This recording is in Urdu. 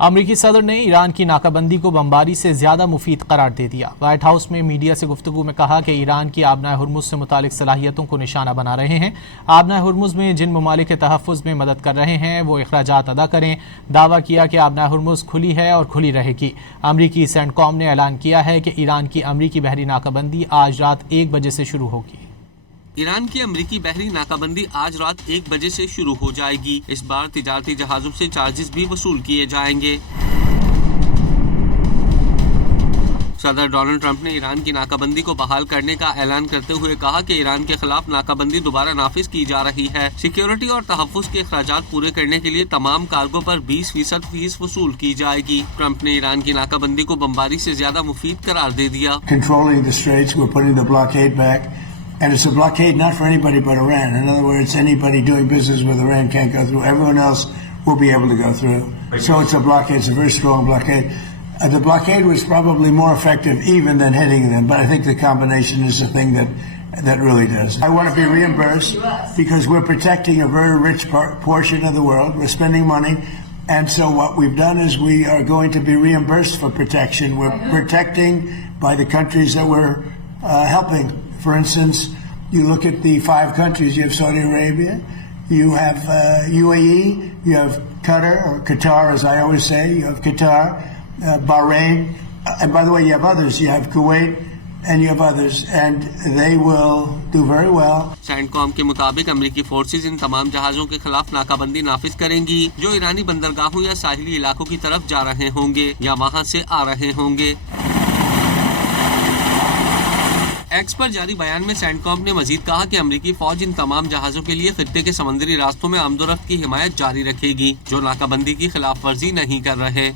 امریکی صدر نے ایران کی ناکابندی کو بمباری سے زیادہ مفید قرار دے دیا۔ وائٹ ہاؤس میں میڈیا سے گفتگو میں کہا کہ ایران کی آبنائے ہرمز سے متعلق صلاحیتوں کو نشانہ بنا رہے ہیں۔ آبنائے ہرمز میں جن ممالک کے تحفظ میں مدد کر رہے ہیں وہ اخراجات ادا کریں۔ دعویٰ کیا کہ آبنائے ہرمز کھلی ہے اور کھلی رہے گی۔ امریکی سینٹ کام نے اعلان کیا ہے کہ ایران کی امریکی بحری ناکابندی آج رات 1 بجے سے شروع ہوگی۔ ایران کی امریکی بحری ناکابندی آج رات 1 بجے سے شروع ہو جائے گی۔ اس بار تجارتی جہازوں سے چارجز بھی وصول کیے جائیں گے۔ صدر ڈونلڈ ٹرمپ نے ایران کی ناکابندی کو بحال کرنے کا اعلان کرتے ہوئے کہا کہ ایران کے خلاف ناکابندی دوبارہ نافذ کی جا رہی ہے۔ سیکیورٹی اور تحفظ کے اخراجات پورے کرنے کے لیے تمام کارگو پر 20% فیس وصول کی جائے گی۔ ٹرمپ نے ایران کی ناکابندی کو بمباری سے زیادہ مفید قرار دے دیا۔ Controlling the straits, we're putting the blockade back. And it's a blockade not for anybody but Iran. In other words, anybody doing business with Iran can't go through. Everyone else will be able to go through. So it's a blockade. It's a very strong blockade. The blockade was probably more effective even than hitting them, but I think the combination is the thing that really does. I want to be reimbursed because we're protecting a very rich portion of the world. We're spending money. And so what we've done is we are going to be reimbursed for protection. We're protecting by the countries that we're helping. For instance, you look at the 5 countries. You have Saudi Arabia, you have UAE, you have Qatar, as I always say, you have Qatar, Bahrain, and by the way, you have others. You have Kuwait, and you have others, and they will do very well. CENTCOM کے مطابق امریکی فورسز ان تمام جہازوں کے خلاف ناکابندی نافذ کریں گی جو ایرانی بندرگاہوں یا ساحلی علاقوں کی طرف جا رہے ہوں گے یا وہاں سے آ رہے ہوں گے۔ ایکس پر جاری بیان میں سینٹ کام نے مزید کہا کہ امریکی فوج ان تمام جہازوں کے لیے خطے کے سمندری راستوں میں آمد و رفت کی حمایت جاری رکھے گی جو ناکابندی کی خلاف ورزی نہیں کر رہے۔